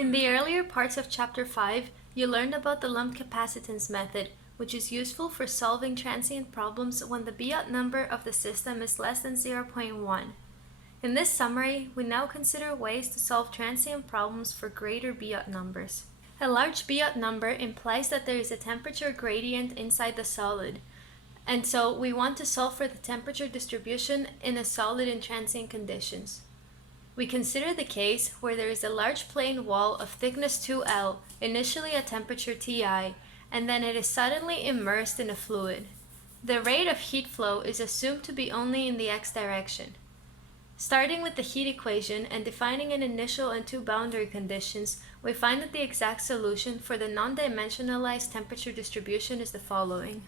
In the earlier parts of Chapter 5, you learned about the lump capacitance method, which is useful for solving transient problems when the Biot number of the system is less than 0.1. In this summary, we now consider ways to solve transient problems for greater Biot numbers. A large Biot number implies that there is a temperature gradient inside the solid, and so we want to solve for the temperature distribution in a solid in transient conditions. We consider the case where there is a large plane wall of thickness 2L, initially at temperature Ti, and then it is suddenly immersed in a fluid. The rate of heat flow is assumed to be only in the x direction. Starting with the heat equation and defining an initial and two boundary conditions, we find that the exact solution for the non-dimensionalized temperature distribution is the following.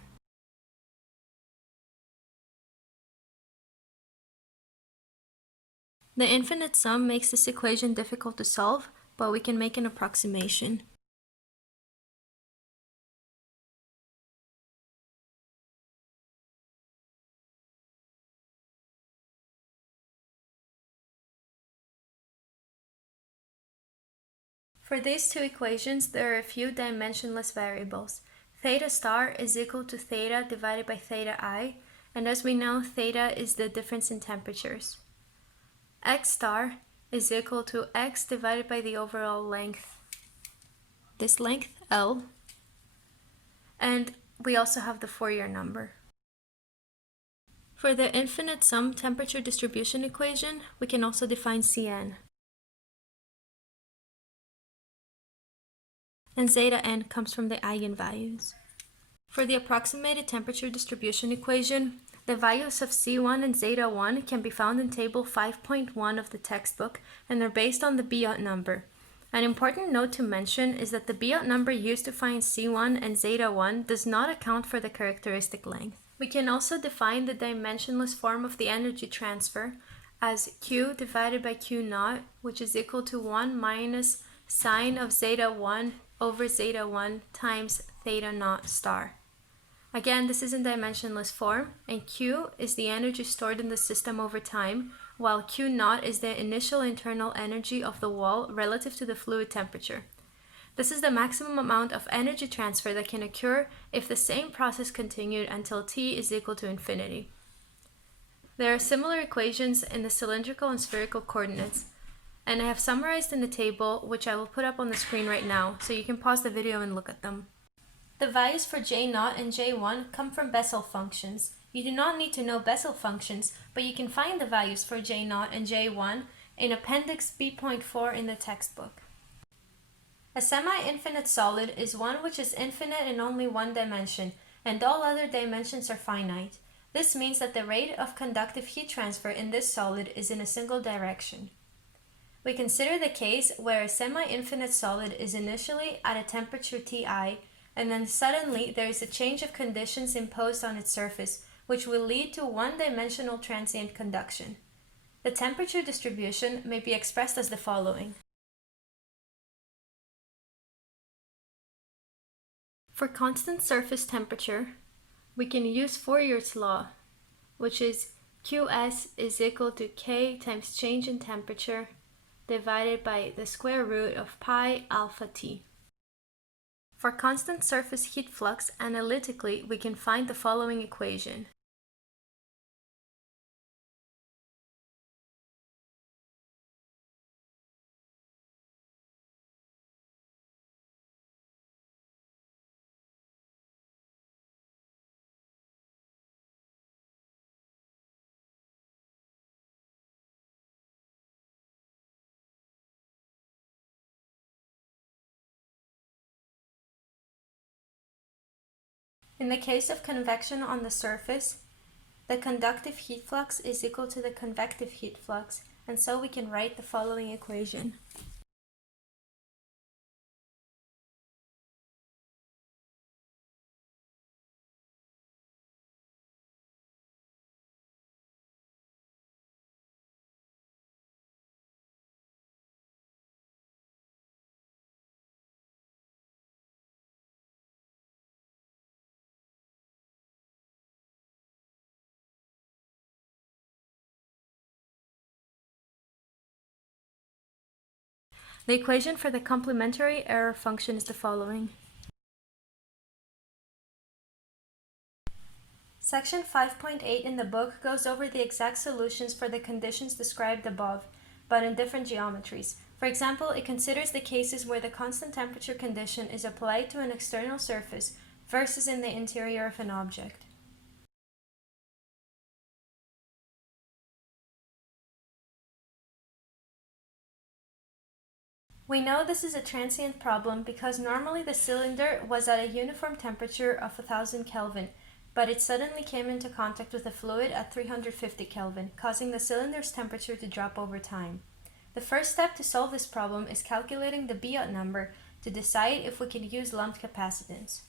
The infinite sum makes this equation difficult to solve, but we can make an approximation. For these two equations, there are a few dimensionless variables. Theta star is equal to theta divided by theta I, and as we know, theta is the difference in temperatures. X star is equal to x divided by the overall length, this length L, and we also have the Fourier number. For the infinite sum temperature distribution equation, we can also define Cn. And zeta n comes from the eigenvalues. For the approximated temperature distribution equation, the values of C1 and zeta 1 can be found in table 5.1 of the textbook, and they're based on the Biot number. An important note to mention is that the Biot number used to find C1 and zeta 1 does not account for the characteristic length. We can also define the dimensionless form of the energy transfer as Q divided by Q naught, which is equal to 1 minus sine of zeta 1 over zeta 1 times theta naught star. Again, this is in dimensionless form, and Q is the energy stored in the system over time, while Q naught is the initial internal energy of the wall relative to the fluid temperature. This is the maximum amount of energy transfer that can occur if the same process continued until T is equal to infinity. There are similar equations in the cylindrical and spherical coordinates, and I have summarized in the table, which I will put up on the screen right now, so you can pause the video and look at them. The values for J0 and J1 come from Bessel functions. You do not need to know Bessel functions, but you can find the values for J0 and J1 in Appendix B.4 in the textbook. A semi-infinite solid is one which is infinite in only one dimension, and all other dimensions are finite. This means that the rate of conductive heat transfer in this solid is in a single direction. We consider the case where a semi-infinite solid is initially at a temperature Ti, and then suddenly there is a change of conditions imposed on its surface, which will lead to one-dimensional transient conduction. The temperature distribution may be expressed as the following. For constant surface temperature, we can use Fourier's law, which is Qs is equal to K times change in temperature divided by the square root of pi alpha T. For constant surface heat flux, analytically, we can find the following equation. In the case of convection on the surface, the conductive heat flux is equal to the convective heat flux, and so we can write the following equation. The equation for the complementary error function is the following. Section 5.8 in the book goes over the exact solutions for the conditions described above, but in different geometries. For example, it considers the cases where the constant temperature condition is applied to an external surface versus in the interior of an object. We know this is a transient problem because normally the cylinder was at a uniform temperature of 1000 Kelvin, but it suddenly came into contact with a fluid at 350 Kelvin, causing the cylinder's temperature to drop over time. The first step to solve this problem is calculating the Biot number to decide if we can use lumped capacitance.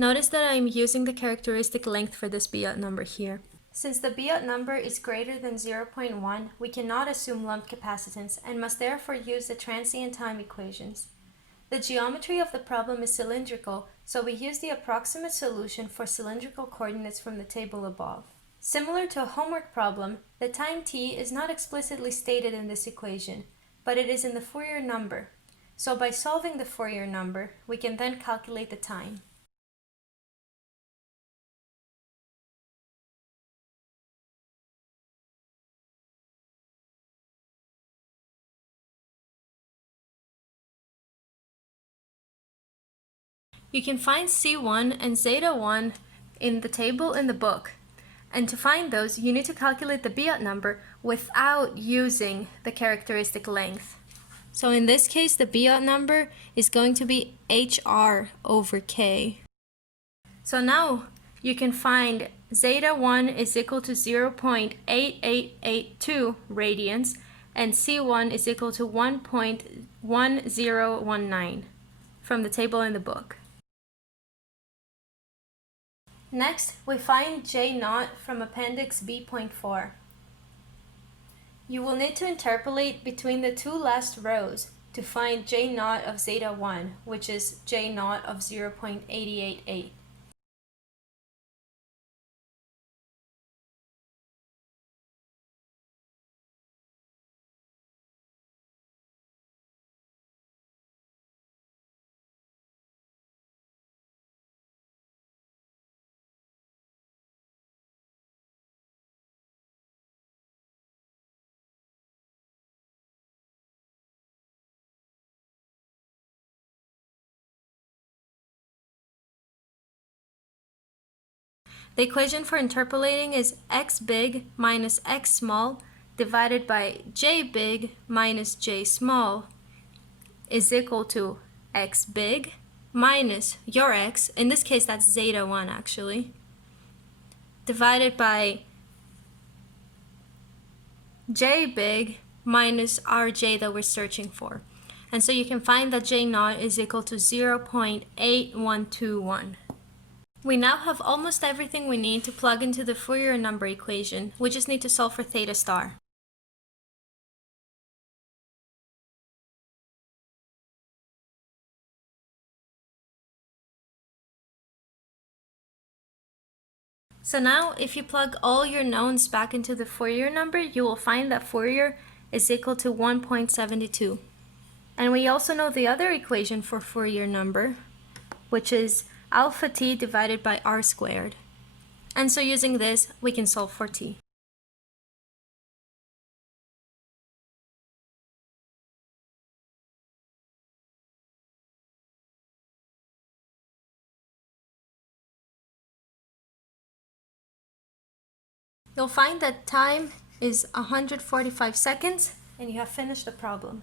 Notice that I am using the characteristic length for this Biot number here. Since the Biot number is greater than 0.1, we cannot assume lumped capacitance and must therefore use the transient time equations. The geometry of the problem is cylindrical, so we use the approximate solution for cylindrical coordinates from the table above. Similar to a homework problem, the time t is not explicitly stated in this equation, but it is in the Fourier number. So by solving the Fourier number, we can then calculate the time. You can find C1 and zeta1 in the table in the book. And to find those, you need to calculate the Biot number without using the characteristic length. So in this case, the Biot number is going to be HR over K. So now you can find zeta1 is equal to 0.8882 radians and C1 is equal to 1.1019 from the table in the book. Next, we find J0 from Appendix B.4. You will need to interpolate between the two last rows to find J0 of zeta1, which is J0 of 0.888. The equation for interpolating is x big minus x small divided by j big minus j small is equal to x big minus your x, in this case that's zeta1 actually, divided by j big minus our j that we're searching for. And so you can find that J0 is equal to 0.8121. We now have almost everything we need to plug into the Fourier number equation. We just need to solve for theta star. So now, if you plug all your knowns back into the Fourier number, you will find that Fourier is equal to 1.72. And we also know the other equation for Fourier number, which is alpha t divided by r squared. And so using this, we can solve for t. You'll find that time is 145 seconds and you have finished the problem.